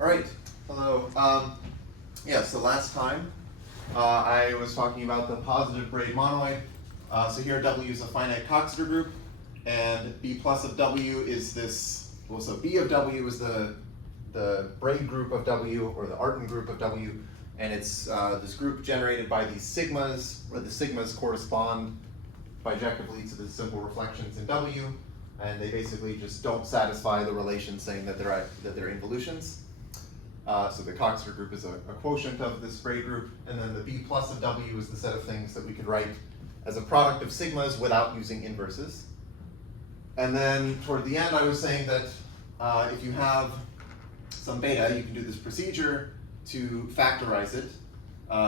All right, hello. Yeah, so last time I was talking about the positive braid monoid. So here W is a finite Coxeter group, and B plus of W is this, well, so B of W is the braid group of W, or the Artin group of W, and it's this group generated by these sigmas, where the sigmas correspond bijectively to the simple reflections in W, and they basically just don't satisfy the relation saying that they're involutions. So the Coxeter group is a quotient of this braid group, and then the B plus of W is the set of things that we could write as a product of sigmas without using inverses. And then toward the end I was saying that if you have some beta, you can do this procedure to factorize it.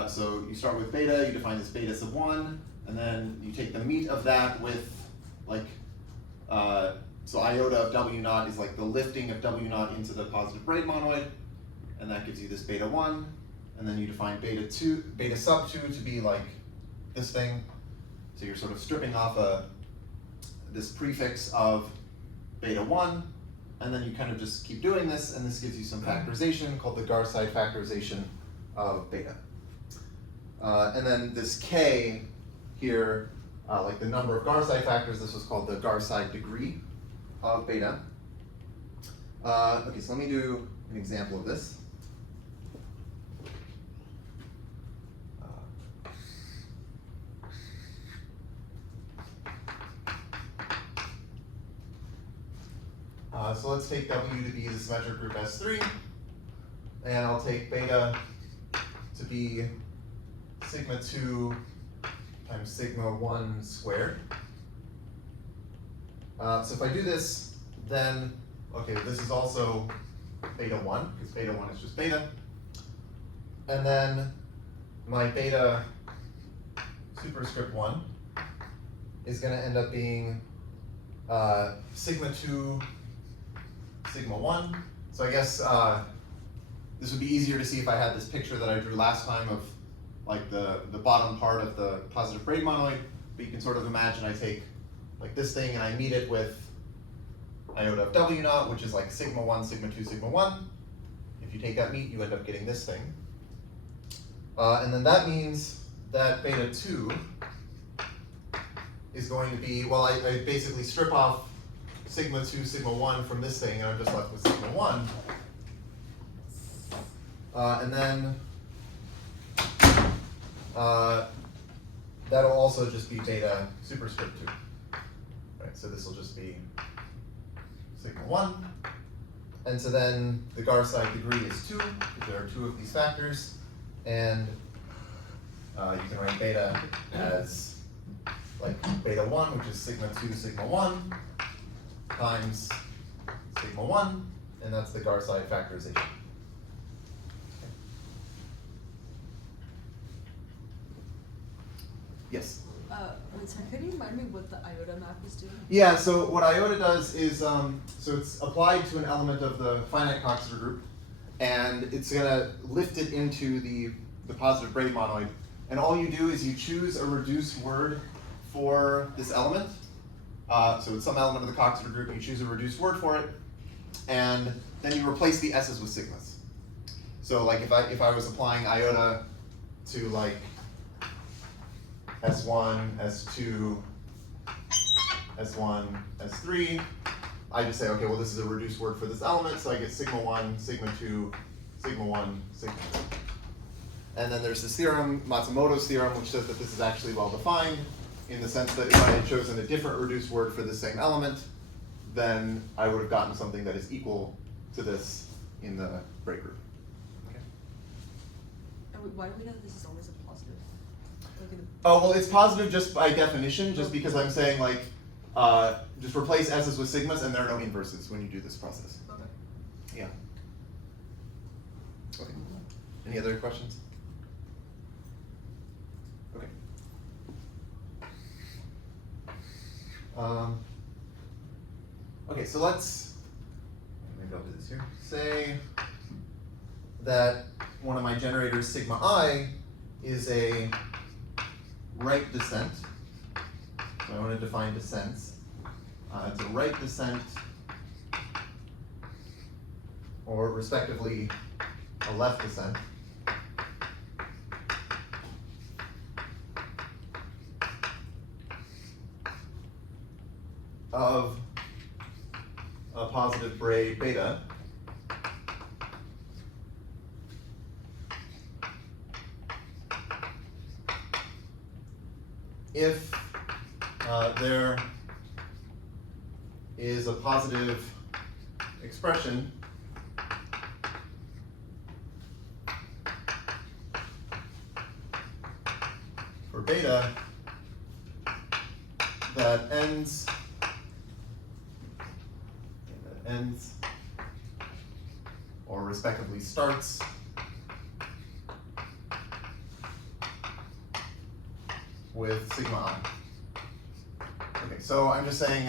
So you start with beta, you define this beta sub 1, and then you take the meat of that with like, so iota of W naught is like the lifting of W naught into the positive braid monoid, and that gives you this beta 1, and then you define beta sub 2 to be like this thing. So you're sort of stripping off this prefix of beta 1, and then you kind of just keep doing this, and this gives you some factorization called the Garside factorization of beta. And then this K here, like the number of Garside factors, this was called the Garside degree of beta. Okay, so let me do an example of this. So let's take W to be the symmetric group S3, and I'll take beta to be sigma 2 times sigma 1 squared. So if I do this, then, okay, this is also beta 1, because beta 1 is just beta. And then my beta superscript 1 is going to end up being sigma 2 sigma 1. So I guess this would be easier to see if I had this picture that I drew last time of like the bottom part of the positive braid monoid, but you can sort of imagine I take like this thing and I meet it with iota of W naught, which is like sigma 1, sigma 2, sigma 1. If you take that meet, you end up getting this thing. And then that means that beta 2 is going to be, well, I basically strip off sigma 2, sigma 1 from this thing, and I'm just left with sigma 1. And then that'll also just be beta superscript 2. Right, so this will just be sigma 1. And so then the Garside degree is 2, because there are 2 of these factors. And you can write beta as like beta 1, which is sigma 2, sigma 1, times sigma 1, and that's the Garside factorization. Okay. Yes? Wait, so could you remind me what the iota map is doing? Yeah, so what iota does is, so it's applied to an element of the finite Coxeter group, and it's going to lift it into the positive braid monoid. And all you do is you choose a reduced word for this element. So it's some element of the Coxeter group, and you choose a reduced word for it, and then you replace the s's with sigmas. So like if I was applying iota to like S1, S2, S1, S3, I just say, okay, well this is a reduced word for this element, so I get sigma 1, sigma 2, sigma 1, sigma 2. And then there's this theorem, Matsumoto's theorem, which says that this is actually well defined, in the sense that if I had chosen a different reduced word for the same element, then I would have gotten something that is equal to this in the braid group. Okay. And why do we know that this is always a positive? Oh, well, it's positive just by definition, just because I'm saying like, just replace s's with sigmas, and there are no inverses when you do this process. Okay. Yeah. Okay. Any other questions? Okay. Okay, so maybe I'll do this here. Say that one of my generators, sigma I, is a right descent. So I want to define descents. It's a right descent or respectively a left descent, of a positive braid beta if there is a positive expression for beta that ends or respectively starts with sigma I. Okay, so I'm just saying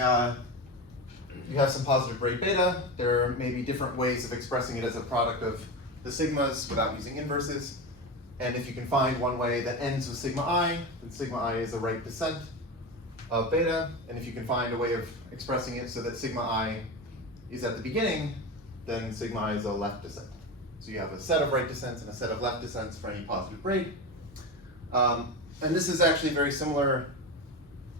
you have some positive braid beta. There may be different ways of expressing it as a product of the sigmas without using inverses. And if you can find one way that ends with sigma I, then sigma I is a right descent of beta. And if you can find a way of expressing it so that sigma I is at the beginning, then sigma I is a left descent. So you have a set of right descents and a set of left descents for any positive braid. And this is actually very similar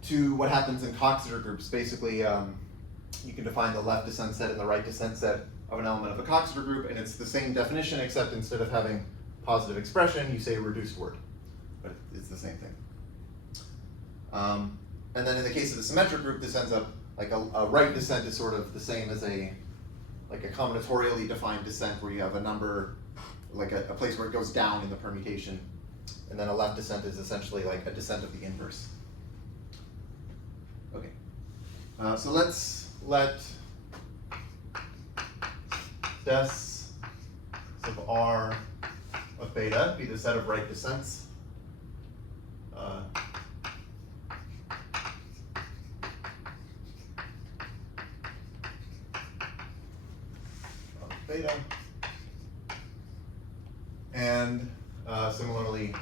to what happens in Coxeter groups. Basically, you can define the left descent set and the right descent set of an element of a Coxeter group, and it's the same definition, except instead of having positive expression, you say reduced word. But it's the same thing. And then in the case of the symmetric group, this ends up like a right descent is sort of the same as a combinatorially defined descent where you have a number, like a place where it goes down in the permutation. And then a left descent is essentially like a descent of the inverse. Okay. So let's let des sub r of beta be the set of right descents. Of beta. And similarly,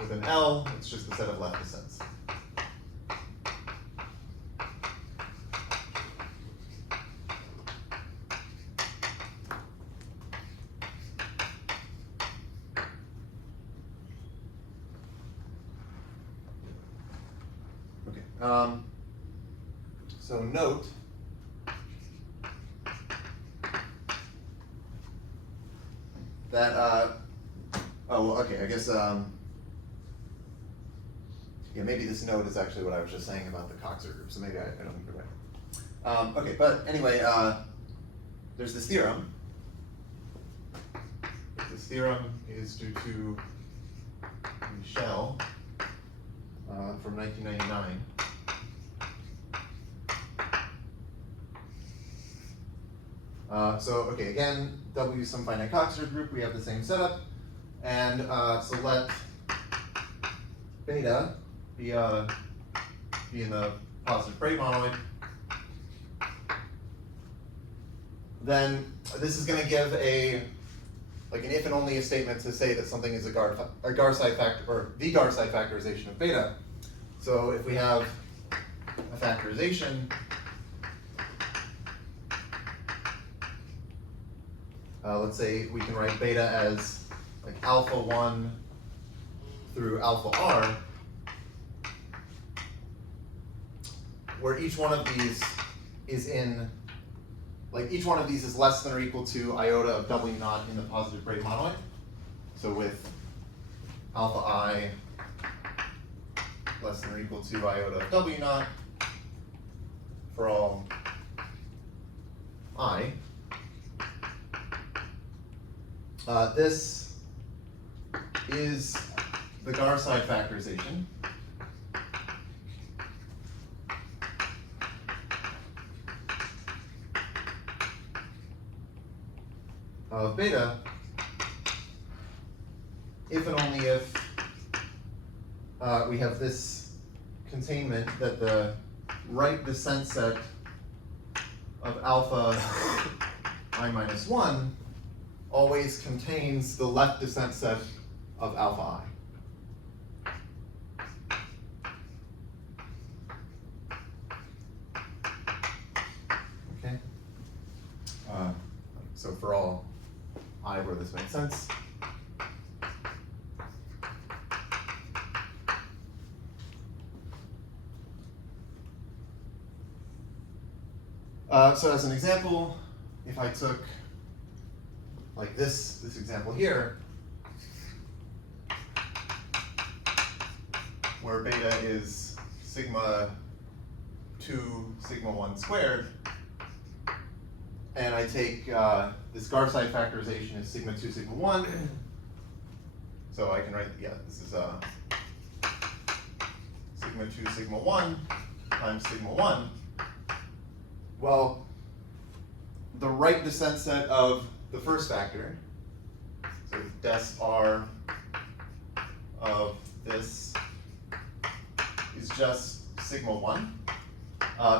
with an L, it's just the set of left descents. Okay. So note that oh, well, okay, I guess yeah, maybe this note is actually what I was just saying about the Coxeter group, so maybe I don't think you're right. Okay, but anyway, there's this theorem. This theorem is due to Michel from 1999. So, okay, again, W is some finite Coxeter group, we have the same setup. And so let beta be in the positive braid monoid. Then this is going to give an if and only if statement to say that something is a Garside factor, or the Garside factorization of beta. So if we have a factorization, let's say we can write beta as like alpha 1 through alpha r, where each one of these is in, like each one of these is less than or equal to iota of W naught in the positive braid monoid. So with alpha I less than or equal to iota of W naught for all I, this is the Garside factorization of beta if and only if we have this containment that the right descent set of alpha I minus 1 always contains the left descent set of alpha I. Okay. So all I where this makes sense. So as an example, if I took like this example here, where beta is sigma 2 sigma 1 squared, and I take this Garside factorization as sigma 2 sigma 1, so I can write, yeah, this is sigma 2 sigma 1 times sigma 1. Well, the right descent set of the first factor, so des R of this is just sigma 1.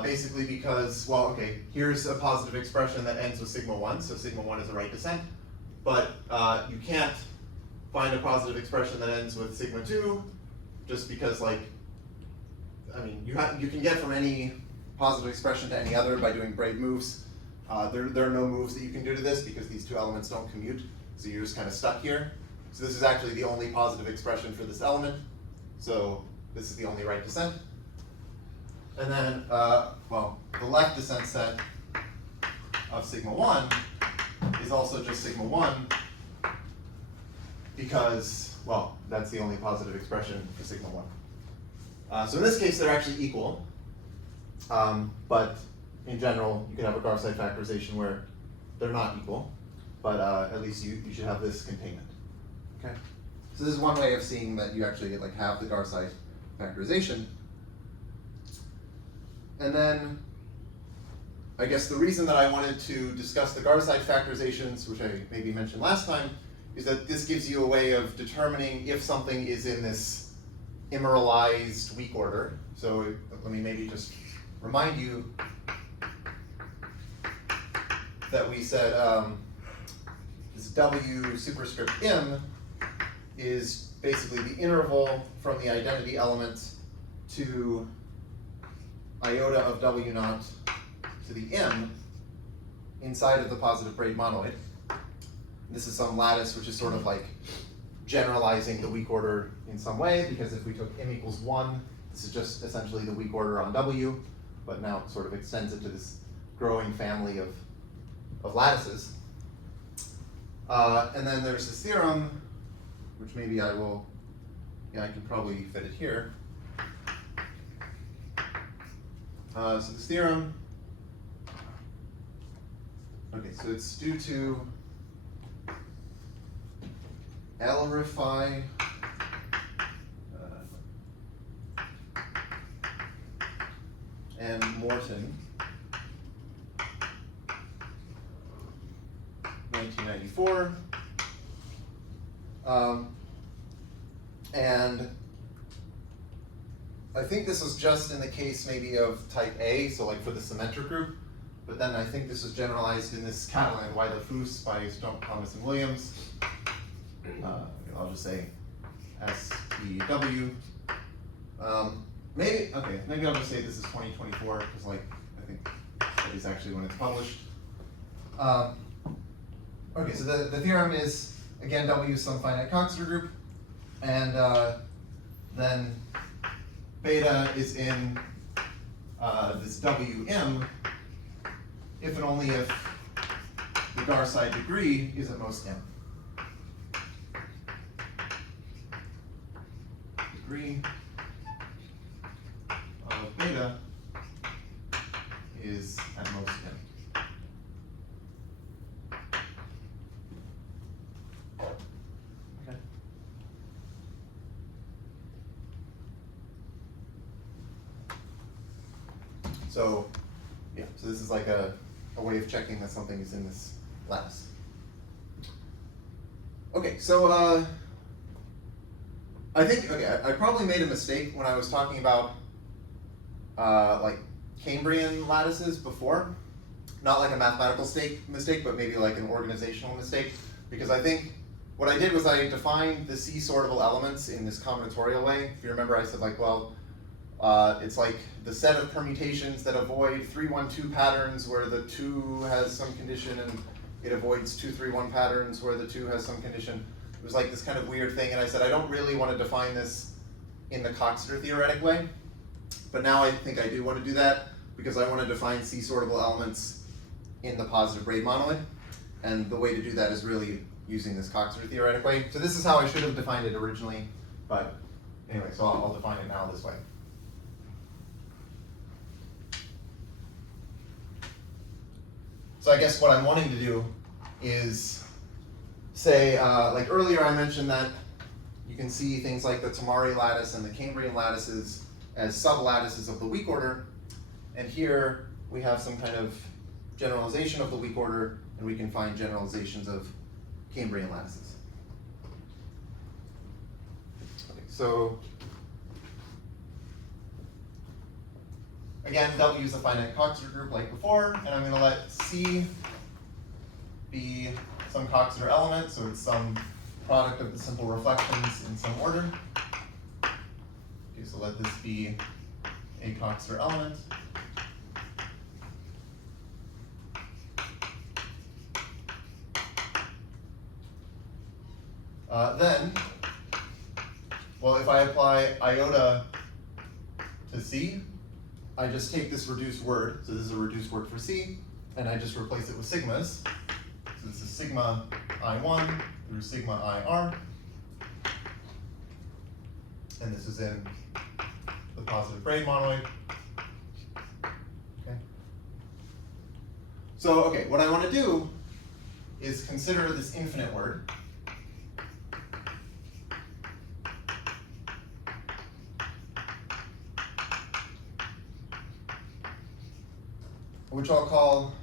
Basically because, well, okay, here's a positive expression that ends with sigma 1, so sigma 1 is a right descent. But you can't find a positive expression that ends with sigma 2, just because, like, I mean, you can get from any positive expression to any other by doing braid moves. There are no moves that you can do to this because these two elements don't commute, so you're just kind of stuck here. So this is actually the only positive expression for this element, so this is the only right descent. And then, well, the left descent set of sigma 1 is also just sigma 1 because, well, that's the only positive expression for sigma 1. So in this case, they're actually equal. But in general, you could have a Garside factorization where they're not equal, but at least you should have this containment. Okay. So this is one way of seeing that you actually like have the Garside factorization. And then I guess the reason that I wanted to discuss the Garside factorizations, which I maybe mentioned last time, is that this gives you a way of determining if something is in this immoralized weak order. So let me maybe just remind you that we said this W superscript M is basically the interval from the identity element to iota of W naught to the M inside of the positive braid monoid. This is some lattice which is sort of like generalizing the weak order in some way, because if we took M equals 1, this is just essentially the weak order on W, but now it sort of extends it to this growing family of lattices. And then there's this theorem, which maybe I will, yeah, I can probably fit it here. So this theorem, okay, so it's due to Elrifai and Morton, 1994. And I think this was just in the case maybe of type A, so like for the symmetric group, but then I think this was generalized in this Catalan, Why the Foos by Strunk, Thomas, and Williams. I'll just say SPW. Maybe I'll just say this is 2024, because like I think that is actually when it's published. Okay, so the theorem is, again, W is some finite Coxeter group, and then beta is in this WM if and only if the Garside degree is at most M. Degree of beta is at most M. Okay. So, yeah, so this is like a way of checking that something is in this lattice. Okay, so I think, okay, I probably made a mistake when I was talking about like Cambrian lattices before. Not like a mathematical mistake, but maybe like an organizational mistake. Because I think what I did was I defined the C sortable elements in this combinatorial way. If you remember, I said like, well, it's like the set of permutations that avoid 3-1-2 patterns where the 2 has some condition and it avoids 2, 3, 1 patterns where the 2 has some condition. It was like this kind of weird thing, and I said I don't really want to define this in the Coxeter theoretic way, but now I think I do want to do that because I want to define C-sortable elements in the positive braid monoid, and the way to do that is really using this Coxeter theoretic way. So this is how I should have defined it originally, but anyway, so I'll define it now this way. So I guess what I'm wanting to do is say, like earlier I mentioned that you can see things like the Tamari lattice and the Cambrian lattices as sublattices of the weak order, and here we have some kind of generalization of the weak order, and we can find generalizations of Cambrian lattices. Okay, so again, W is a finite Coxeter group like before, and I'm going to let C be some Coxeter element, so it's some product of the simple reflections in some order. Okay, so let this be a Coxeter element. Then, well, if I apply iota to C, I just take this reduced word, so this is a reduced word for C, and I just replace it with sigmas. So this is sigma I1 through sigma IR, and this is in the positive braid monoid. Okay. So, okay, what I want to do is consider this infinite word. Which I'll call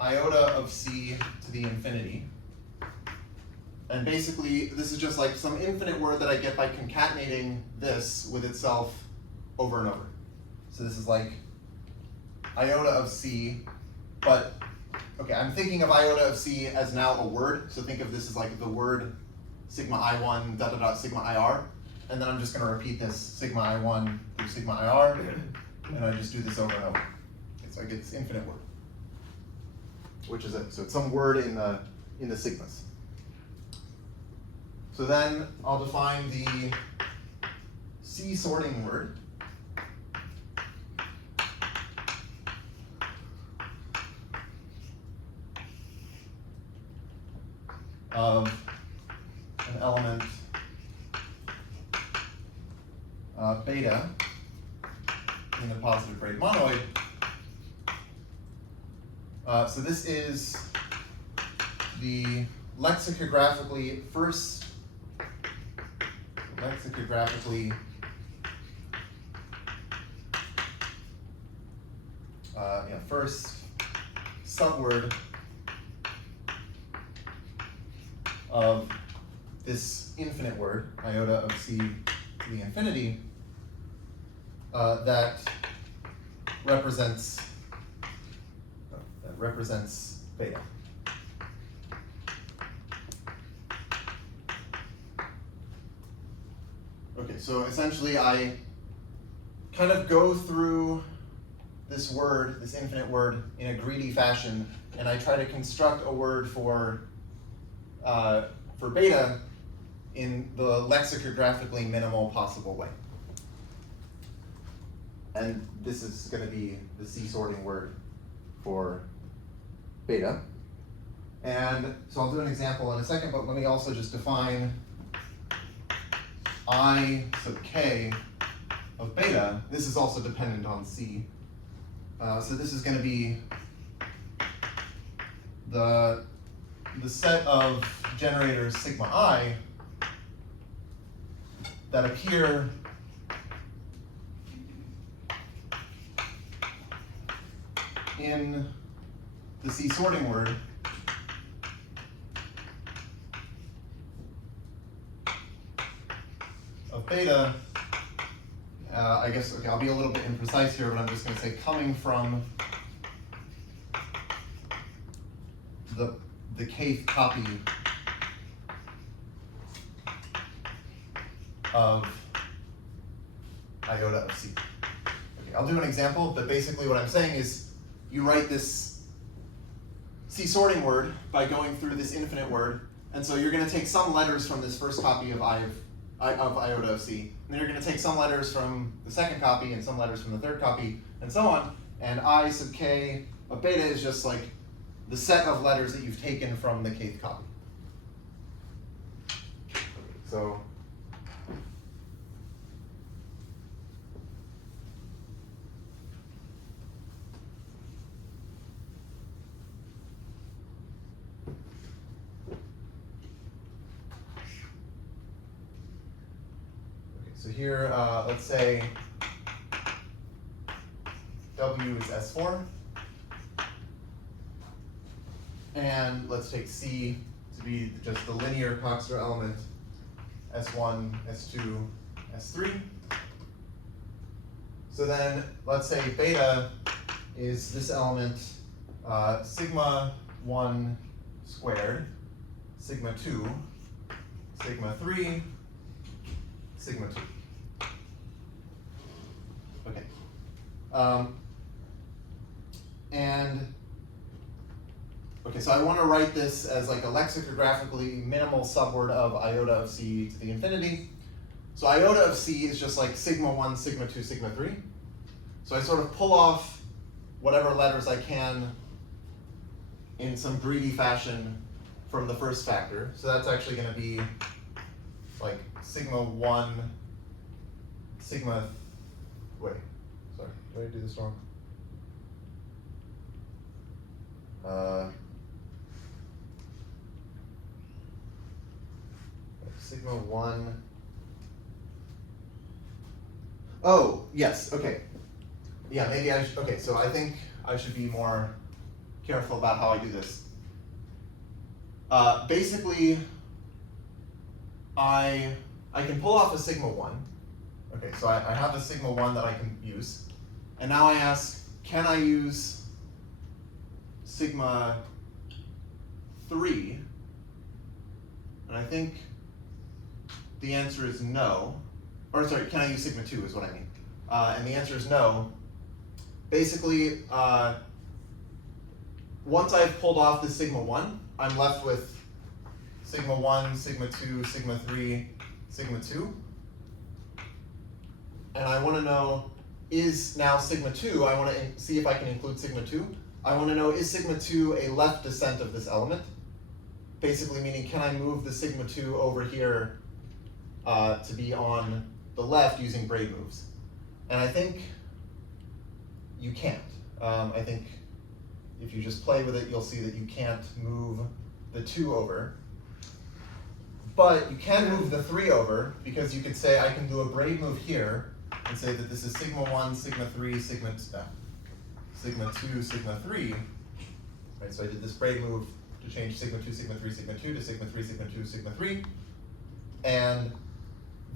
iota of C to the infinity. And basically, this is just like some infinite word that I get by concatenating this with itself over and over. So this is like iota of C, but okay, I'm thinking of iota of C as now a word. So think of this as like the word sigma I1 dot dot dot sigma IR. And then I'm just going to repeat this sigma I1 through sigma IR. And I just do this over and over. So I get this infinite word, which is it. So it's some word in the sigmas. So then I'll define the C sorting word of an element beta in the positive braid monoid. So this is the lexicographically first subword of this infinite word, iota of C to the infinity, that represents beta. Okay, so essentially I kind of go through this word, this infinite word, in a greedy fashion, and I try to construct a word for beta in the lexicographically minimal possible way. And this is going to be the C sorting word for beta. And so I'll do an example in a second, but let me also just define I sub k of beta. This is also dependent on C. So this is going to be the set of generators sigma I that appear in the C sorting word of beta. I guess, okay, I'll be a little bit imprecise here, but I'm just going to say coming from the kth copy of iota of C. Okay, I'll do an example, but basically what I'm saying is you write this C sorting word by going through this infinite word. And so you're going to take some letters from this first copy of iota of C, and then you're going to take some letters from the second copy and some letters from the third copy, and so on. And I sub k of beta is just like the set of letters that you've taken from the kth copy. So So here, let's say W is S4. And let's take C to be just the linear Coxeter element S1, S2, S3. So then let's say beta is this element sigma 1 squared, sigma 2, sigma 3, sigma 2. Okay. Okay, so I want to write this as like a lexicographically minimal subword of iota of C to the infinity. So iota of C is just like sigma 1, sigma 2, sigma 3. So I sort of pull off whatever letters I can in some greedy fashion from the first factor. So that's actually going to be like sigma 1, sigma, wait, sorry, did I do this wrong? Sigma 1. Oh, yes, okay. Yeah, maybe I should, okay, so I think I should be more careful about how I do this. Basically, I can pull off a sigma 1. Okay, so I have a sigma 1 that I can use. And now I ask, can I use sigma 3? And I think the answer is no. Or sorry, can I use sigma 2 is what I mean. And the answer is no. Basically, once I've pulled off the sigma 1, I'm left with sigma 1, sigma 2, sigma 3, sigma 2. And I want to know, is now sigma 2, I want to see if I can include sigma 2. I want to know, is sigma 2 a left descent of this element? Basically meaning, can I move the sigma 2 over here to be on the left using braid moves? And I think you can't. I think if you just play with it, you'll see that you can't move the 2 over. But you can move the 3 over, because you could say I can do a braid move here and say that this is sigma 1, sigma 3, sigma 2, sigma 3. Right, so I did this braid move to change sigma 2, sigma 3, sigma 2 to sigma 3, sigma 2, sigma 3. And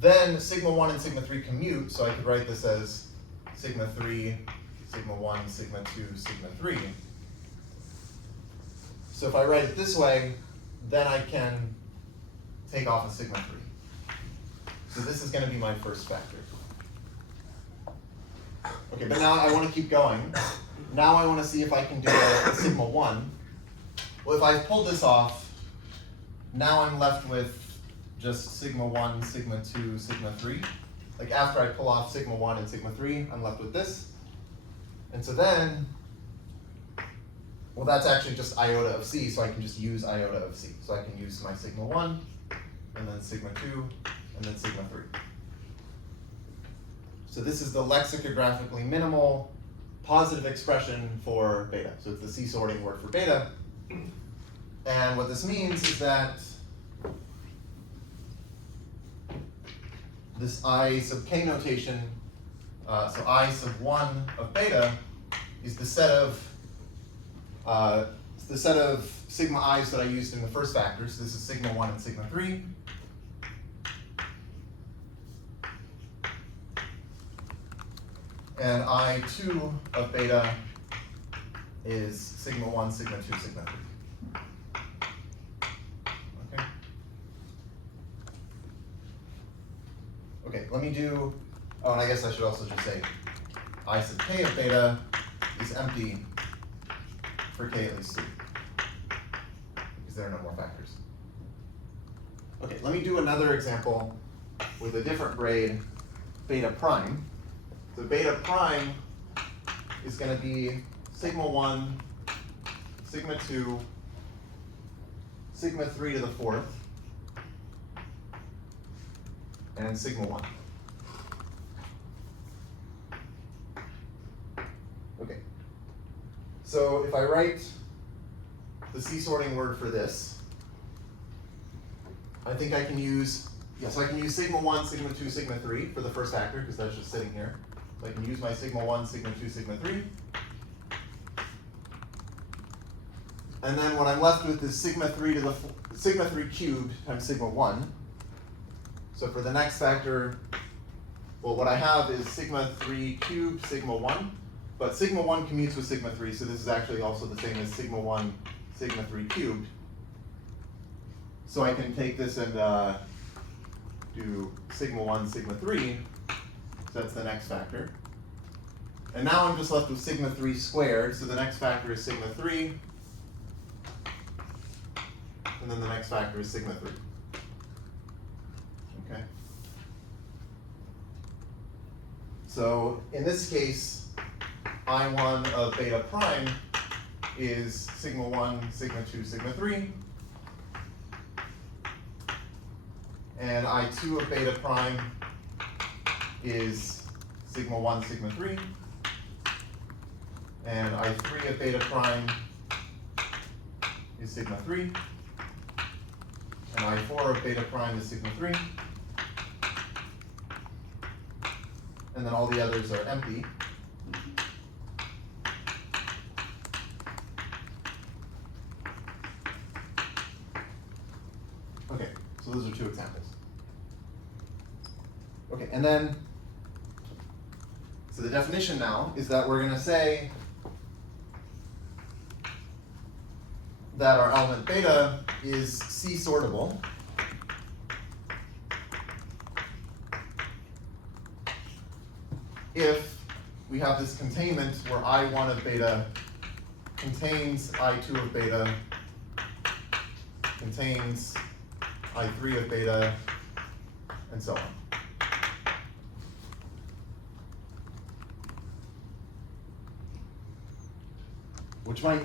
then sigma 1 and sigma 3 commute, so I could write this as sigma 3, sigma 1, sigma 2, sigma 3. So if I write it this way, then I can take off a sigma 3. So this is going to be my first factor. Okay, but now I want to keep going. Now I want to see if I can do a sigma 1. Well, if I pull this off, now I'm left with just sigma 1, sigma 2, sigma 3. Like after I pull off sigma 1 and sigma 3, I'm left with this. And so then, well, that's actually just iota of C, so I can just use iota of C. So I can use my sigma 1, and then sigma 2, and then sigma 3. So this is the lexicographically minimal positive expression for beta. So it's the C sorting word for beta. And what this means is that this I sub k notation, so I sub 1 of beta is the set of sigma i's that I used in the first factor. So this is sigma 1 and sigma 3. And I2 of beta is sigma 1, sigma 2, sigma 3. Okay. Okay, let me do, oh, and I guess I should also just say I sub k of beta is empty for k at least 3. there are no more factors. Okay, let me do another example with a different braid, beta prime. So beta prime is going to be sigma 1, sigma 2, sigma 3 to the 4th, and sigma 1. Okay. So if I write the C sorting word for this, I think I can use, so I can use sigma 1, sigma 2, sigma 3 for the first factor, because that's just sitting here. So I can use my sigma 1, sigma 2, sigma 3. And then what I'm left with is sigma 3 to the sigma 3 cubed times sigma 1. So for the next factor, well, what I have is sigma 3 cubed, sigma 1. But sigma 1 commutes with sigma 3, so this is actually also the same as sigma 1, sigma 3 cubed. So I can take this and do sigma 1, sigma 3. So that's the next factor. And now I'm just left with sigma 3 squared. So the next factor is sigma 3. And then the next factor is sigma 3. Okay. So in this case, I1 of beta prime is sigma 1, sigma 2, sigma 3. And I2 of beta prime is sigma 1, sigma 3. And I3 of beta prime is sigma 3. And I4 of beta prime is sigma 3. And then all the others are empty. Okay, so those are two examples. Okay, and then, so the definition now is that we're going to say that our element beta is C sortable if we have this containment where I1 of beta contains I2 of beta, contains I3 of beta, and so on. Which might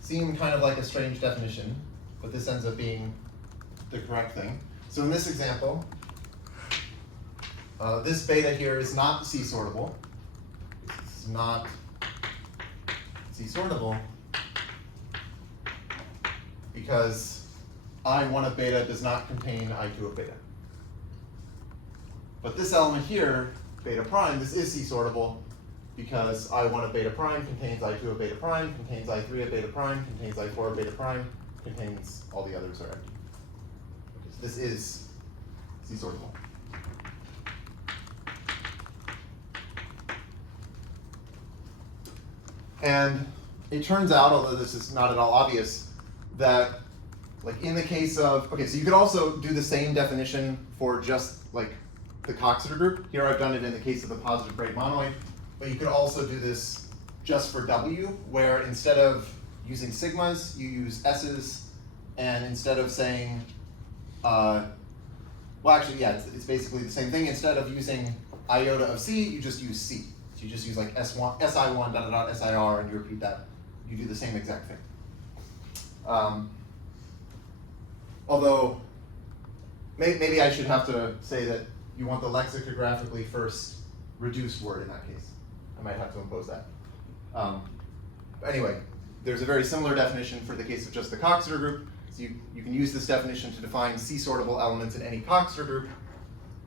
seem kind of like a strange definition, but this ends up being the correct thing. So in this example, this beta here is not C sortable. It's not C sortable because I1 of beta does not contain I2 of beta. But this element here, beta prime, this is C sortable because I1 of beta prime contains I2 of beta prime, contains I3 of beta prime, contains I4 of beta prime, contains all the others are empty. Okay, so this is C sortable. And it turns out, although this is not at all obvious, that like in the case of, okay, so you could also do the same definition for just like the Coxeter group. Here I've done it in the case of the positive braid monoid, but you could also do this just for W, where instead of using sigmas, you use S's, and instead of saying, well actually, yeah, it's basically the same thing. Instead of using iota of C, you just use C. So you just use like S1, SI1, dot, dot, dot, SIR, and you repeat that. You do the same exact thing. Although, maybe I should have to say that you want the lexicographically first reduced word in that case. I might have to impose that. Anyway, there's a very similar definition for the case of just the Coxeter group. So you can use this definition to define C-sortable elements in any Coxeter group.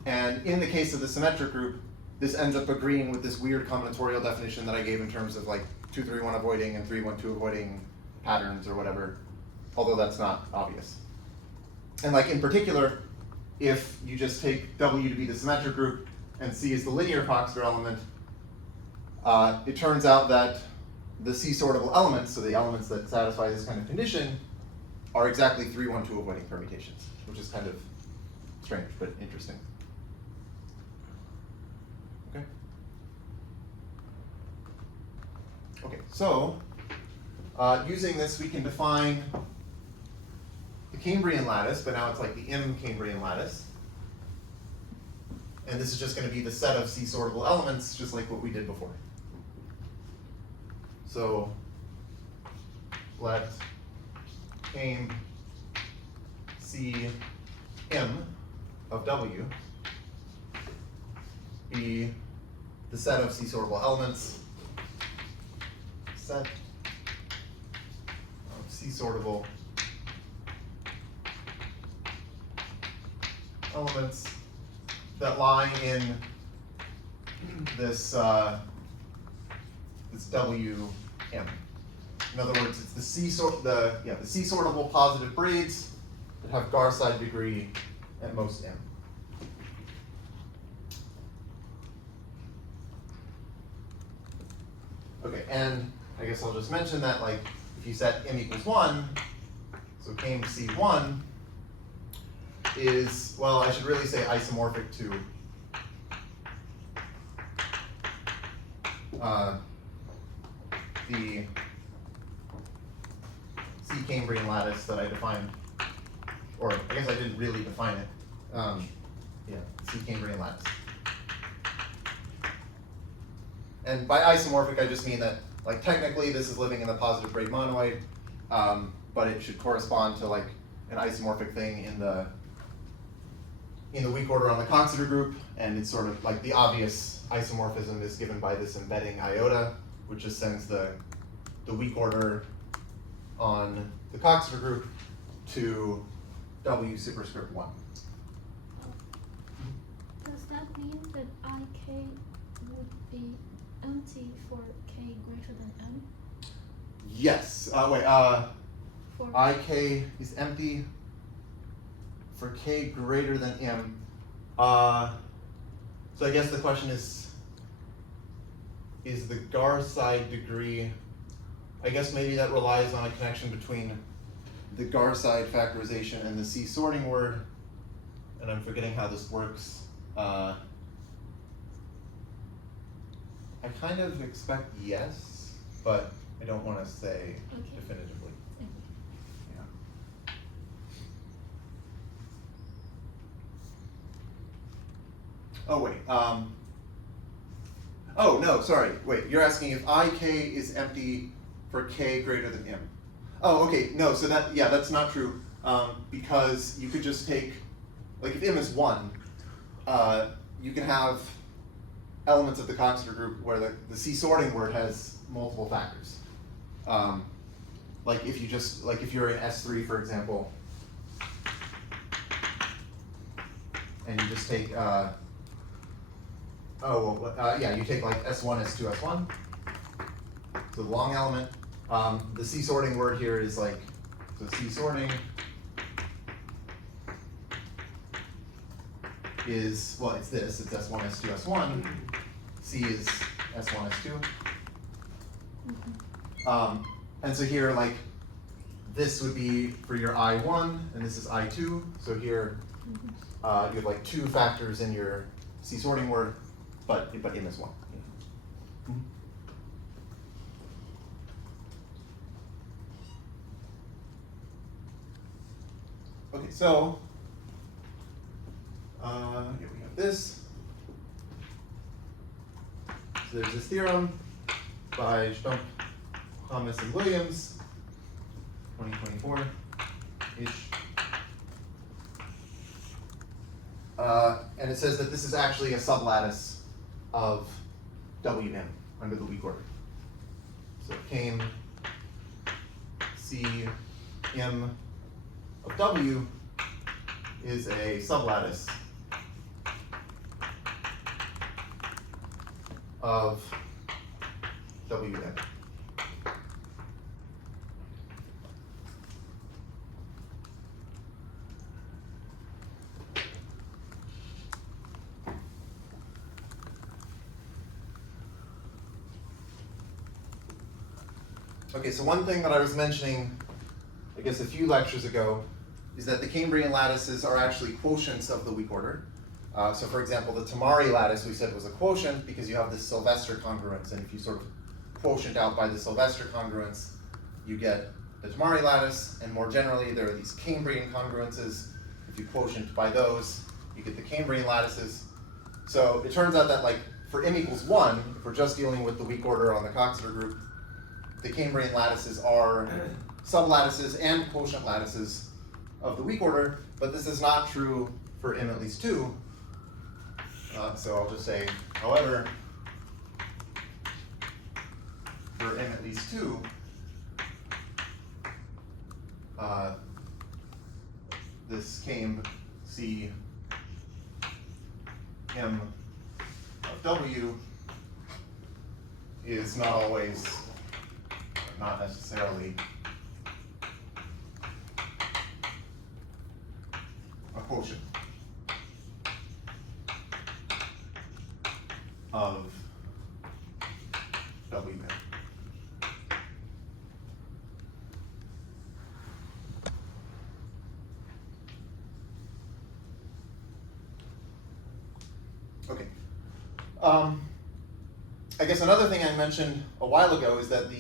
And in the case of the symmetric group, this ends up agreeing with this weird combinatorial definition that I gave in terms of like 2-3-1 avoiding and 3-1-2 avoiding patterns or whatever, although that's not obvious. And like in particular, if you just take W to be the symmetric group and C is the linear Coxeter element, it turns out that the C-sortable elements, so the elements that satisfy this kind of condition, are exactly 3-1-2 avoiding permutations, which is kind of strange, but interesting. Okay. Okay, so using this, we can define the Cambrian lattice, but now it's like the M Cambrian lattice. And this is just going to be the set of C sortable elements, just like what we did before. So let Cam C M of W be the set of C sortable elements, set of C sortable elements that lie in this this WM. In other words, it's the C sortable positive braids that have Garside degree at most M. Okay, and I guess I'll just mention that, like, if you set M equals 1, so Cam C1 is, well, I should really say isomorphic to the C Cambrian lattice that I defined, or I guess I didn't really define it. Yeah, C Cambrian lattice. And by isomorphic, I just mean that, like, technically this is living in the positive braid monoid, but it should correspond to like an isomorphic thing in the weak order on the Coxeter group, and it's sort of like the obvious isomorphism is given by this embedding iota, which just sends the weak order on the Coxeter group to W superscript 1. Does that mean that IK would be empty for K greater than M? Yes. For IK is empty for K greater than M. So I guess the question is the Garside degree, I guess maybe that relies on a connection between the Garside factorization and the C sorting word, and I'm forgetting how this works. I kind of expect yes, but I don't want to say Okay. definitively. Yeah. Oh wait. Oh no, sorry. Wait, you're asking if IK is empty for K greater than M. Oh, okay. No, so that's not true. Because you could just take, like, if M is 1, you can have elements of the Coxeter group where the C sorting word has multiple factors. Like if you're in S3, for example, and you just take, you take like S1, S2, S1, so the long element. The C sorting word here is like, so C sorting is, well, it's this, it's S1, S2, S1. C is S1, S2. And so here, like, this would be for your I1, and this is I2. So here, you have like 2 factors in your C sorting word, but M is 1. Okay, so here we have this. So there's this theorem by Stump, Thomas, and Williams, 2024-ish. And it says that this is actually a sublattice of Wm under the weak order. So Cam C M of W is a sublattice of Wm. Okay, so one thing that I was mentioning, I guess a few lectures ago, is that the Cambrian lattices are actually quotients of the weak order. So for example, the Tamari lattice we said was a quotient because you have this Sylvester congruence, and if you sort of quotient out by the Sylvester congruence, you get de Tomari lattice, and more generally, there are these Cambrian congruences. If you quotient by those, you get the Cambrian lattices. So it turns out that like for m equals 1, if we're just dealing with the weak order on the Coxeter group, the Cambrian lattices are sublattices and quotient lattices of the weak order, but this is not true for m at least 2. So I'll just say, however, for m at least 2, this came C m of W is not always, not necessarily a quotient of W m. Okay. I guess another thing I mentioned a while ago is that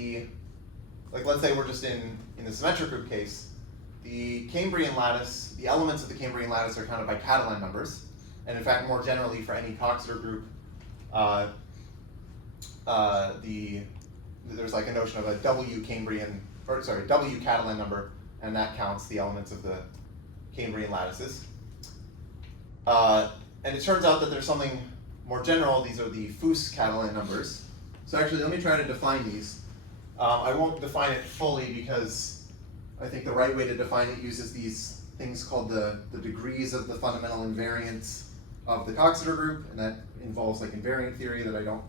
like let's say we're just in the symmetric group case, the Cambrian lattice, the elements of the Cambrian lattice are counted by Catalan numbers. And in fact, more generally for any Coxeter group, there's like a notion of a W Catalan number, and that counts the elements of the Cambrian lattices. And it turns out that there's something more general. These are the Fus Catalan numbers. So actually, let me try to define these. I won't define it fully because I think the right way to define it uses these things called the degrees of the fundamental invariance of the Coxeter group, and that involves like invariant theory that I don't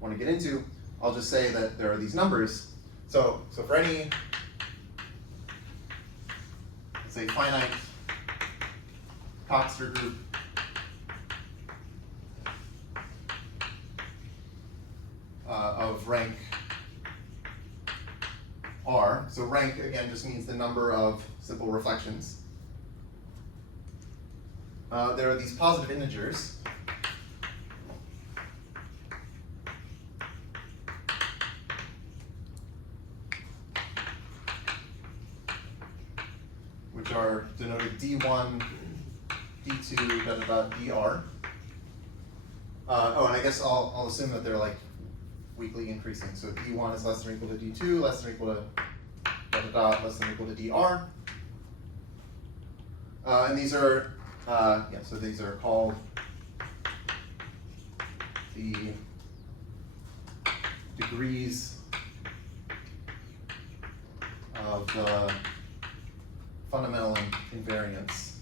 want to get into. I'll just say that there are these numbers. So for any, let's say, finite Coxeter group of rank R. So rank, again, just means the number of simple reflections. There are these positive integers. Which are denoted D1, D2, dr. And I guess I'll assume that they're like weakly increasing. So D1 is less than or equal to D2, less than or equal to less than or equal to dr. And these are, so these are called the degrees of the fundamental invariance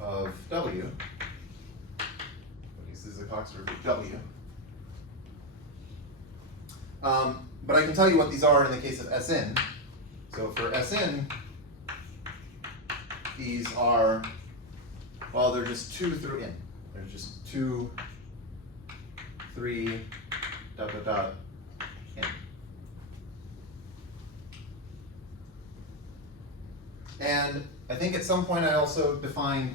of W. This is a Coxeter group W. But I can tell you what these are in the case of Sn. So for Sn, these are, well, they're just 2 through n. They're just 2, 3, ... n. And I think at some point I also defined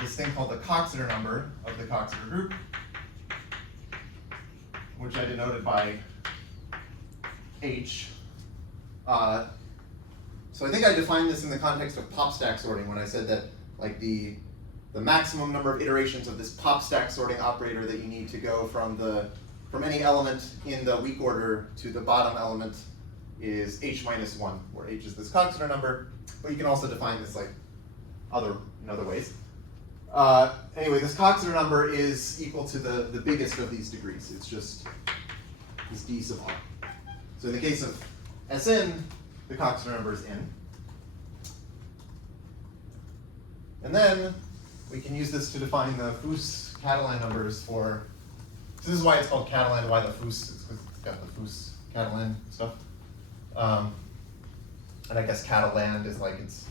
this thing called the Coxeter number of the Coxeter group, which I denoted by H. So I think I defined this in the context of pop stack sorting when I said that like the maximum number of iterations of this pop stack sorting operator that you need to go from any element in the weak order to the bottom element is H minus 1, where H is this Coxeter number, but you can also define this like in other ways. Anyway, this Coxeter number is equal to the biggest of these degrees. It's just this d sub r. So in the case of Sn, the Coxeter number is n. And then we can use this to define the Fus Catalan numbers for, so this is why it's called Catalan, why the Fus, it's because it's got the Fus Catalan stuff. And I guess Catalan is like it's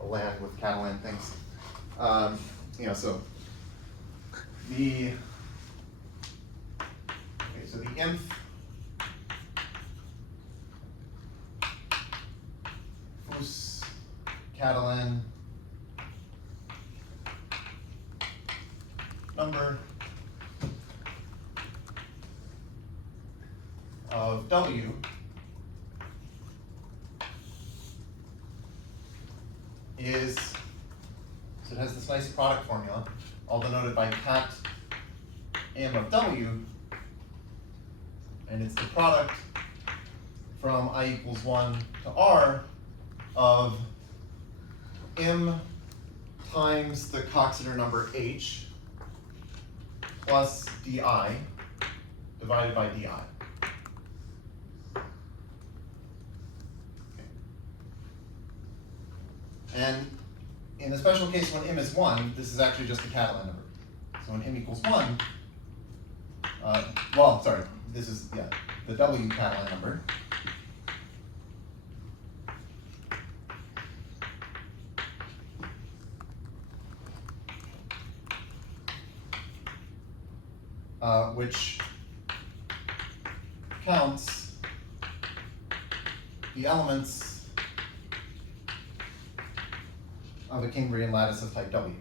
a land with Catalan things. So the nth Fus Catalan number of W is, so it has this nice product formula, all denoted by cat M of W, and it's the product from I equals 1 to R of M times the Coxeter number H plus DI divided by DI. And in the special case when M is 1, this is actually just a Catalan number. So when M equals 1, well, sorry, this is, yeah, the W Catalan number. Which counts the elements of a Cambrian lattice of type W.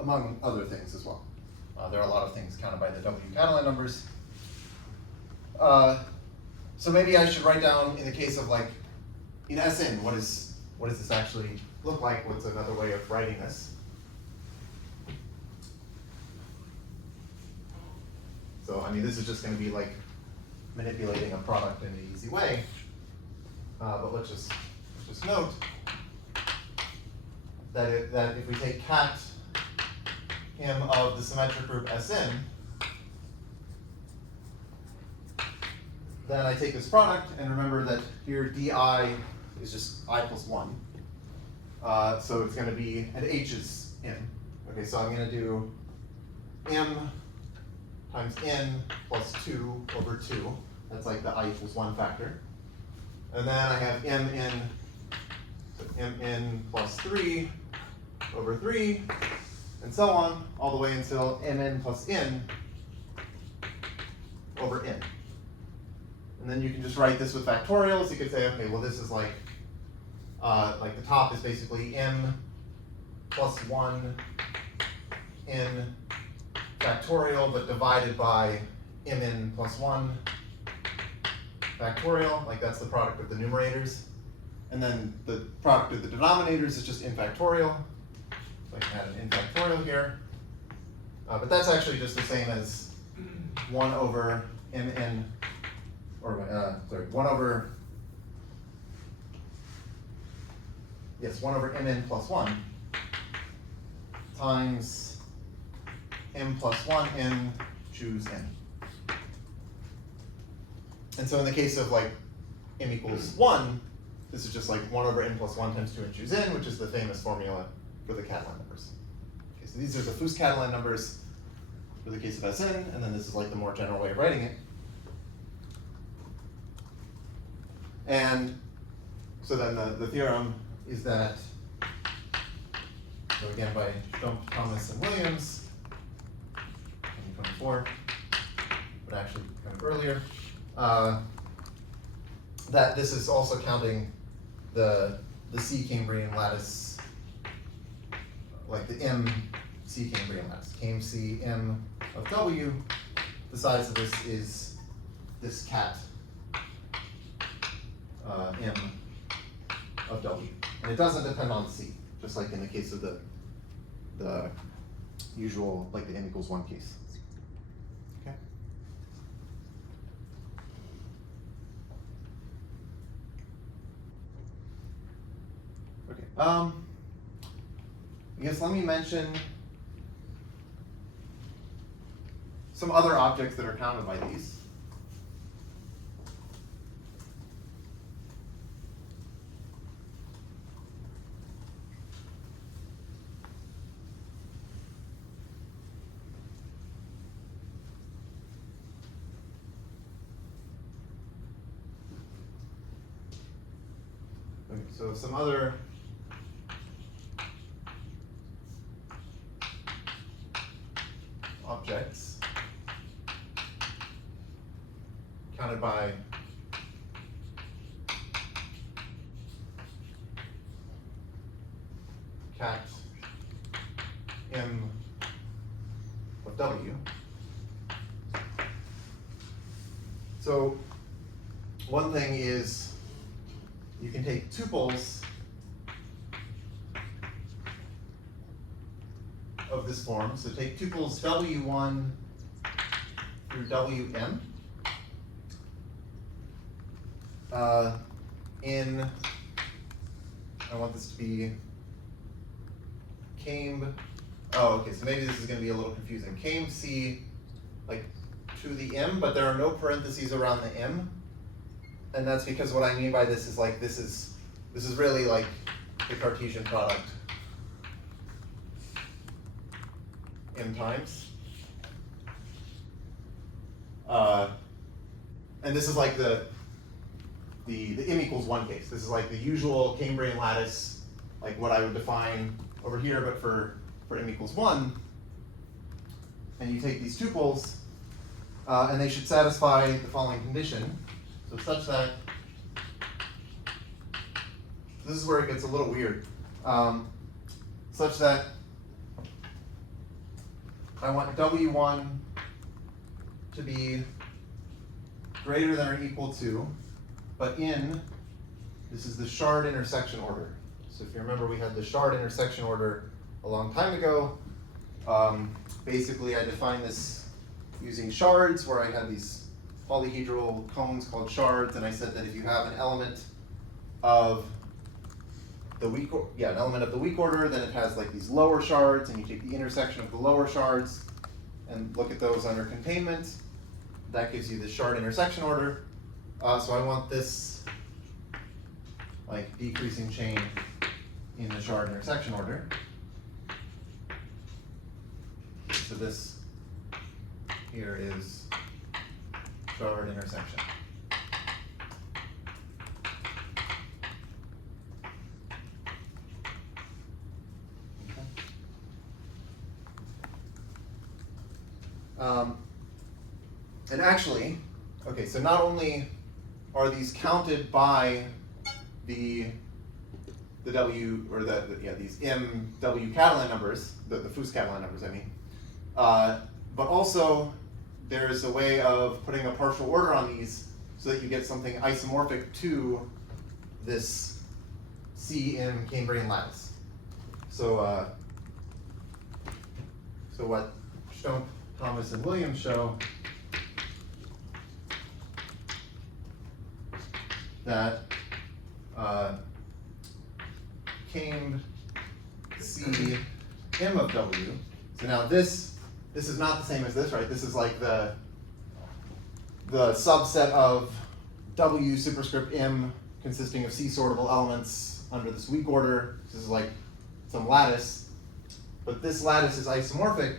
Among other things as well. There are a lot of things counted by the W Catalan numbers. So maybe I should write down, in the case of like, in Sn, what does this actually look like? What's another way of writing this? So, I mean, this is just going to be like manipulating a product in an easy way. But let's just note that that if we take cat M of the symmetric group Sn, then I take this product, and remember that here di is just I plus 1. So it's going to be, and h is n. Okay, so I'm going to do m times n plus 2 over 2. That's like the I equals 1 factor. And then I have mn, so mn plus 3 over 3, and so on, all the way until mn plus n over n. And then you can just write this with factorials. You could say, okay, well, this is like the top is basically m plus 1 n factorial, but divided by mn plus 1 factorial. Like that's the product of the numerators. And then the product of the denominators is just n factorial. So I can add an n factorial here. But that's actually just the same as 1 over mn, or sorry, 1 over, yes, 1 over mn plus 1 times m plus 1 n choose n. And so in the case of like m equals 1, this is just like 1 over n plus 1 times 2 n choose n, which is the famous formula for the Catalan numbers. Okay, so these are the Fus Catalan numbers for the case of Sn, and then this is like the more general way of writing it. And so then the theorem is that, so again by Stumpf, Thomas, and Williams, 2024, but actually kind of earlier, that this is also counting the C Cambrian lattice, like the M C Cambrian lattice, Cam C M of W. The size of this is this cat M of W, and it doesn't depend on C, just like in the case of the usual, like the n equals 1 case. Okay. Okay. I guess let me mention some other objects that are counted by these. Okay, so some other objects counted by cat m of w. So one thing is you can take tuples of this form. So take tuples w1 through wm in, I want this to be came, oh, okay, so maybe this is going to be a little confusing. Came c, like, to the m, but there are no parentheses around the m. And that's because what I mean by this is like, this is really like the Cartesian product m times. And this is like the m equals 1 case. This is like the usual Cambrian lattice, like what I would define over here, but for m equals 1. And you take these tuples, and they should satisfy the following condition. So such that, this is where it gets a little weird, such that I want W1 to be greater than or equal to, but in, this is the shard intersection order. So if you remember, we had the shard intersection order a long time ago. Basically, I defined this using shards, where I had these polyhedral cones called shards, and I said that if you have an element of the weak, an element of the weak order, then it has like these lower shards, and you take the intersection of the lower shards and look at those under containment. That gives you the shard intersection order. So I want this like decreasing chain in the shard intersection order. So this here is shard intersection. And actually, okay, so not only are these counted by the W, or these M, W Catalan numbers, the Fus Catalan numbers, I mean, but also there's a way of putting a partial order on these so that you get something isomorphic to this C in Cambrian lattice. So, so what Stump, Thomas, and Williams show that came C M of W. So now this is not the same as this, right? This is like the subset of W superscript M consisting of C sortable elements under this weak order. This is like some lattice, but this lattice is isomorphic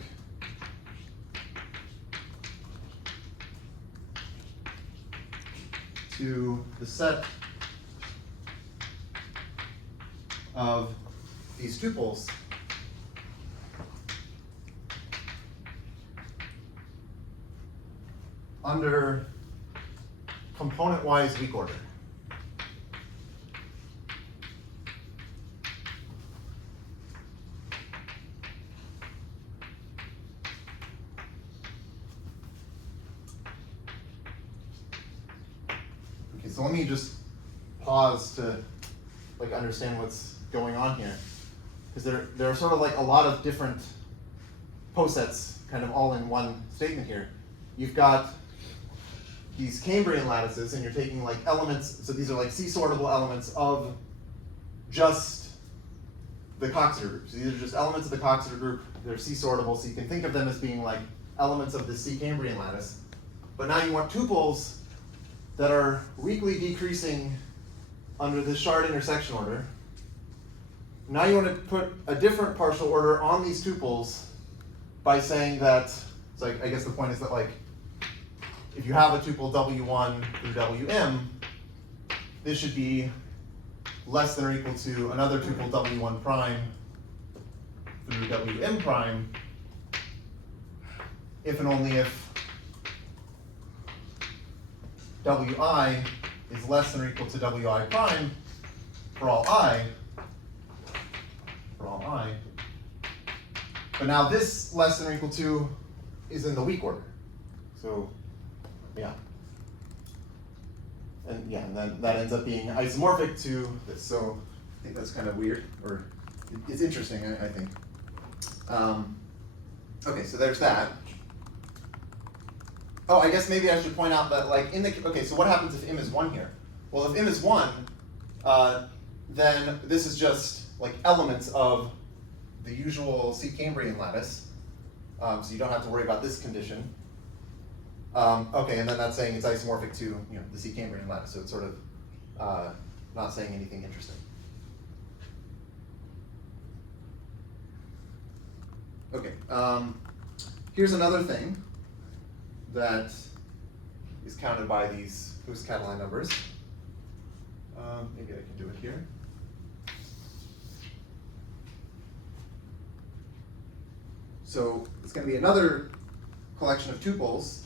to the set of these tuples under component-wise weak order. Okay, so let me just pause to like understand what's going on here, because there are sort of like a lot of different posets kind of all in one statement here. You've got these Cambrian lattices, and you're taking like elements, so these are like C-sortable elements of just the Coxeter group. So these are just elements of the Coxeter group. They're C-sortable, so you can think of them as being like elements of the C Cambrian lattice. But now you want tuples that are weakly decreasing under the shard intersection order. Now you want to put a different partial order on these tuples by saying that, so I guess the point is that like, if you have a tuple W1 through Wm, this should be less than or equal to another tuple W1 prime through Wm prime, if and only if Wi is less than or equal to Wi prime for all I. But now this less than or equal to is in the weak order. So, yeah. And yeah, and then that ends up being isomorphic to this. So I think that's kind of weird, or it's interesting, I think. Okay, so there's that. Oh, I guess maybe I should point out that like okay, so what happens if M is 1 here? Well, if M is 1, then this is just like elements of the usual C Cambrian lattice. So you don't have to worry about this condition. Okay, and then that's saying it's isomorphic to the C Cambrian lattice, so it's sort of not saying anything interesting. Okay, here's another thing that is counted by these Catalan numbers. Maybe I can do it here. So it's going to be another collection of tuples,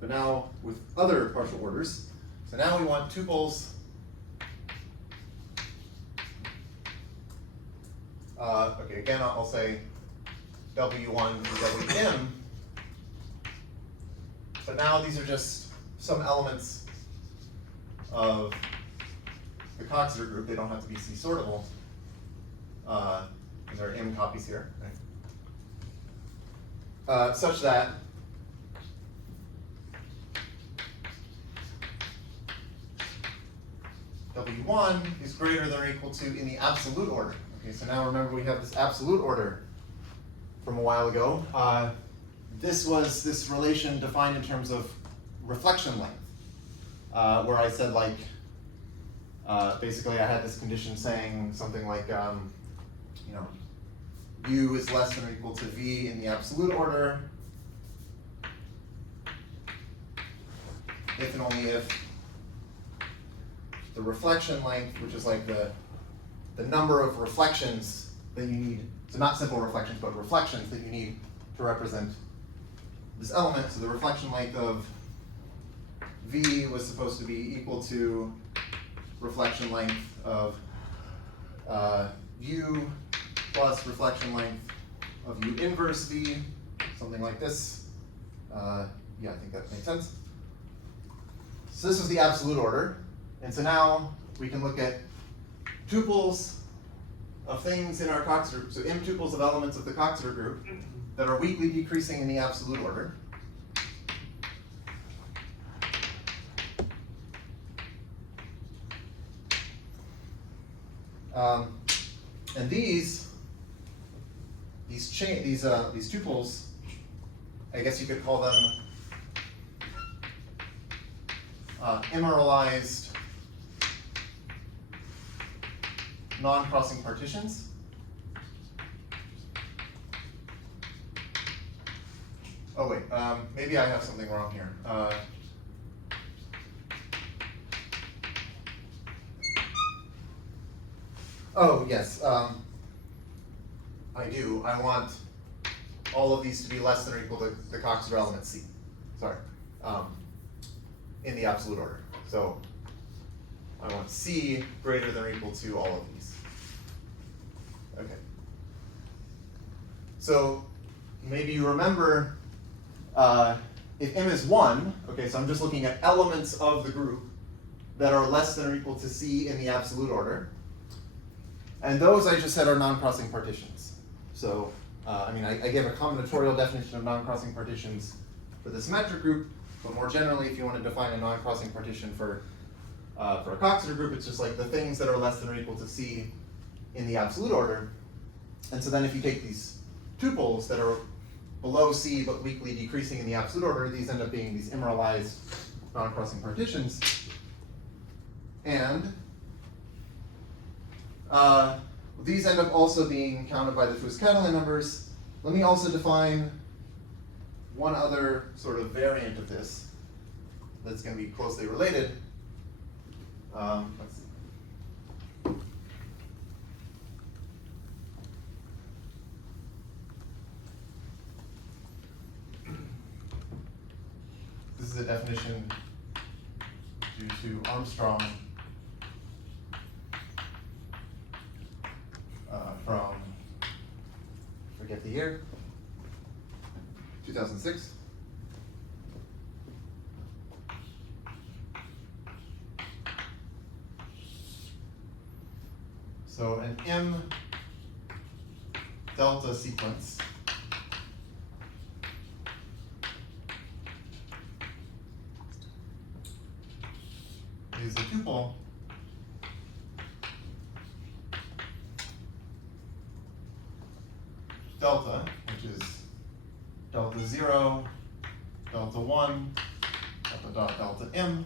but now with other partial orders. So now we want tuples. Okay, again, I'll say W1 through Wm. But now these are just some elements of the Coxeter group. They don't have to be C sortable. And there are M copies here. Right? Such that W1 is greater than or equal to in the absolute order. Okay, so now remember we have this absolute order from a while ago. This was this relation defined in terms of reflection length, where I said like, basically I had this condition saying something like, U is less than or equal to V in the absolute order, if and only if the reflection length, which is like the number of reflections that you need, so not simple reflections, but reflections that you need to represent this element. So the reflection length of V was supposed to be equal to reflection length of U plus reflection length of U inverse V, something like this. Yeah, I think that makes sense. So this was the absolute order. And so now we can look at tuples of things in our Coxeter group. So M tuples of elements of the Coxeter group that are weakly decreasing in the absolute order. And these tuples, I guess you could call them emeralized non-crossing partitions. Oh wait, maybe I have something wrong here. Oh yes, I do. I want all of these to be less than or equal to the Coxeter element C. Sorry, in the absolute order. So I want C greater than or equal to all of these. Okay. So maybe you remember if M is 1, okay, so I'm just looking at elements of the group that are less than or equal to C in the absolute order. And those I just said are non-crossing partitions. So, I mean, I gave a combinatorial definition of non-crossing partitions for the symmetric group, but more generally, if you want to define a non-crossing partition for a Coxeter group, it's just like the things that are less than or equal to C in the absolute order. And so then if you take these tuples that are below C but weakly decreasing in the absolute order, these end up being these emeralized non-crossing partitions. And these end up also being counted by the Catalan numbers. Let me also define one other sort of variant of this that's going to be closely related. Let's see. This is a definition to Armstrong from, forget the year, 2006. So an M delta sequence is a tuple delta, which is delta 0, delta 1, delta dot delta M,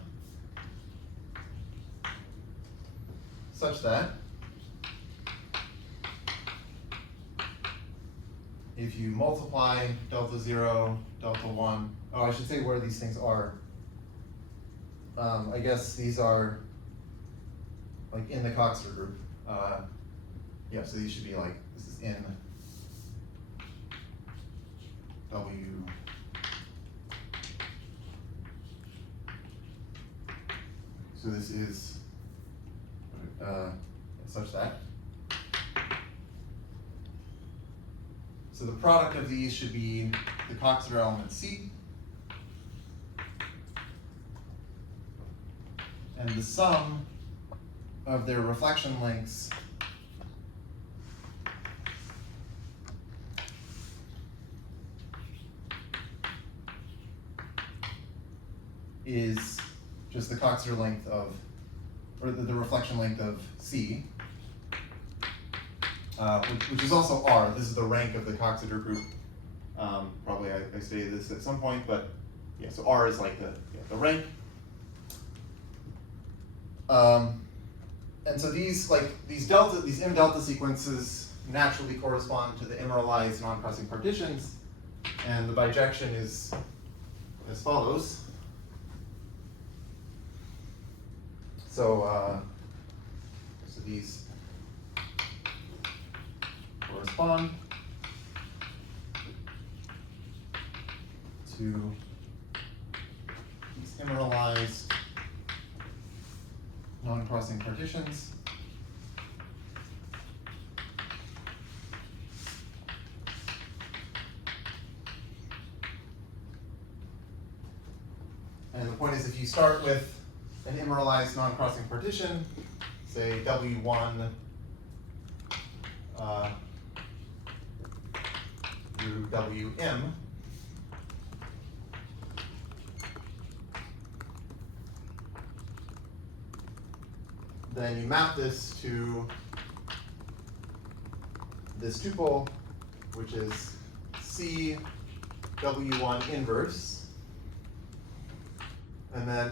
such that if you multiply delta 0, delta 1, oh, I should say where these things are. I guess these are like in the Coxeter group. Yeah, so these should be like, this is in W. So this is such that. So the product of these should be the Coxeter element C. And the sum of their reflection lengths is just the Coxeter length of, or the reflection length of C, which is also R. This is the rank of the Coxeter group. Probably I stated this at some point, but yeah, so R is like the rank. And so these M delta sequences naturally correspond to the emeralized non-crossing partitions, and the bijection is as follows. So these correspond to these emeralized non-crossing partitions. And the point is, if you start with an emeralized non-crossing partition, say W1 through Wm, then you map this to this tuple, which is C W1 inverse, and then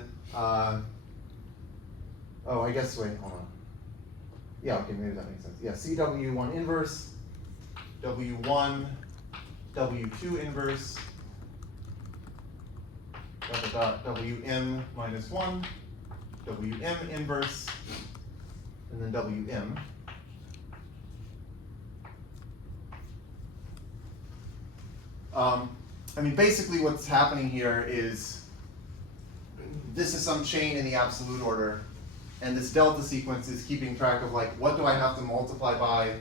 oh, I guess, wait, hold on. Yeah, okay, maybe that makes sense. Yeah, CW1 inverse, W1, W2 inverse, dot dot dot WM minus 1, WM inverse, and then WM. I mean, basically what's happening here is this is some chain in the absolute order, and this delta sequence is keeping track of like, what do I have to multiply by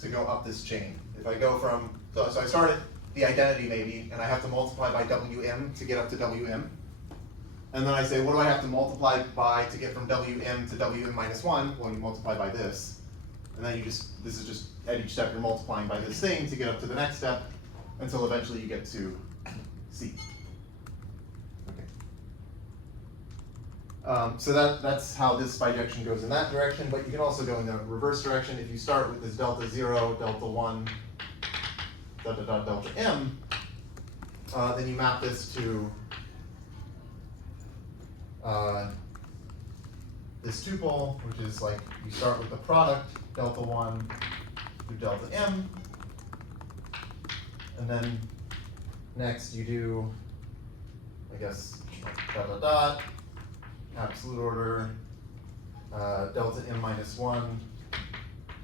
to go up this chain? If I go from, so I start at the identity maybe, and I have to multiply by Wm to get up to Wm. And then I say, what do I have to multiply by to get from Wm to Wm minus 1? Well, you multiply by this. And then this is just, at each step you're multiplying by this thing to get up to the next step, until eventually you get to C. Okay. So that's how this bijection goes in that direction, but you can also go in the reverse direction. If you start with this delta 0, delta 1, dot dot dot delta m, then you map this to this tuple, which is like, you start with the product, delta 1 through delta m, and then next you do, I guess, dot dot dot, absolute order, delta m minus 1,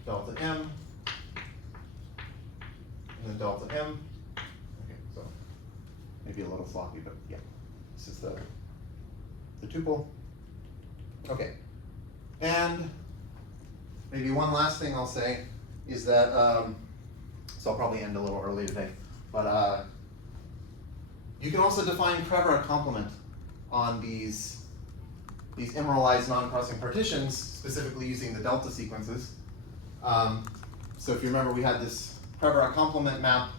delta m, and then delta m. Okay, so maybe a little sloppy, but yeah, this is the tuple. Okay. And maybe one last thing I'll say is that, so I'll probably end a little early today, but you can also define Krevra complement on these emeralized non-crossing partitions, specifically using the delta sequences. So if you remember, we had this Krevra complement map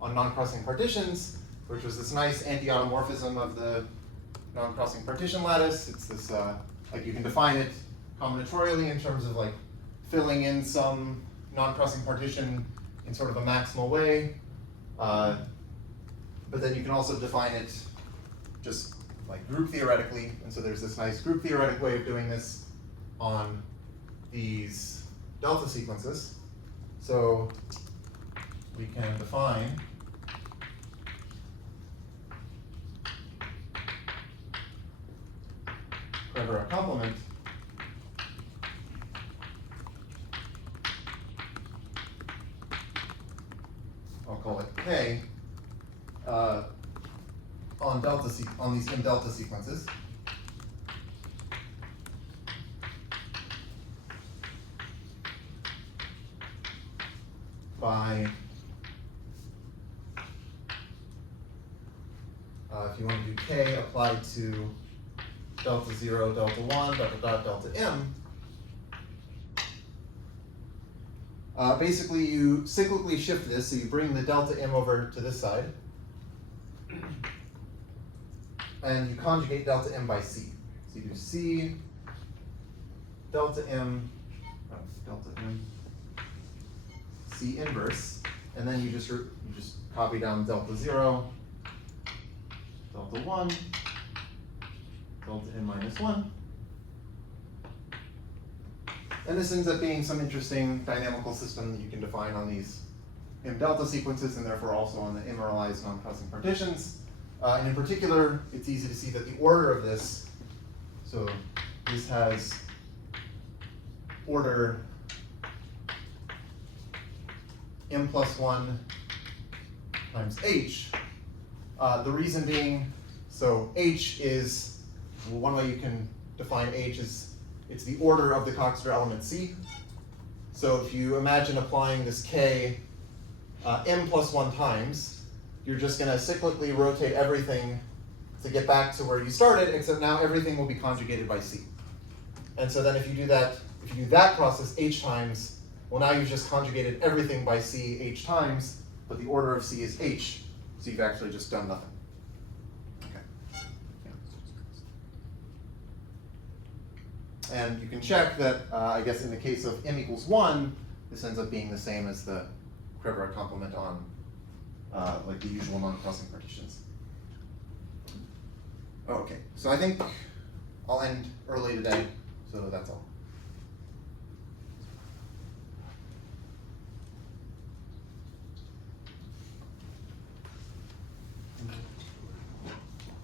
on non-crossing partitions, which was this nice anti-automorphism of the non-crossing partition lattice. It's this, like you can define it combinatorially in terms of like filling in some non-crossing partition in sort of a maximal way. But then you can also define it just like group theoretically. And so there's this nice group theoretic way of doing this on these delta sequences. So we can define Krevra complement I'll call it K on these in delta sequences by if you want to do K applied to delta 0, delta 1, delta M, basically you cyclically shift this, so you bring the delta M over to this side, and you conjugate delta M by C. So you do C, delta M, C inverse, and then you just copy down delta 0, delta 1, delta n minus 1. And this ends up being some interesting dynamical system that you can define on these M delta sequences, and therefore also on the emeralized non-crossing partitions. And in particular, it's easy to see that the order of this, so this has order M plus 1 times H. The reason being, so H is, well, one way you can define H is it's the order of the Coxeter element C. So if you imagine applying this K M plus 1 times, you're just going to cyclically rotate everything to get back to where you started, except now everything will be conjugated by C. And so then if you do that process H times, well, now you've just conjugated everything by C H times, but the order of C is H, so you've actually just done nothing. Okay. And you can check that, I guess in the case of M equals 1, this ends up being the same as the Krevra complement on like the usual non-crossing partitions. Okay, so I think I'll end early today, so that's all.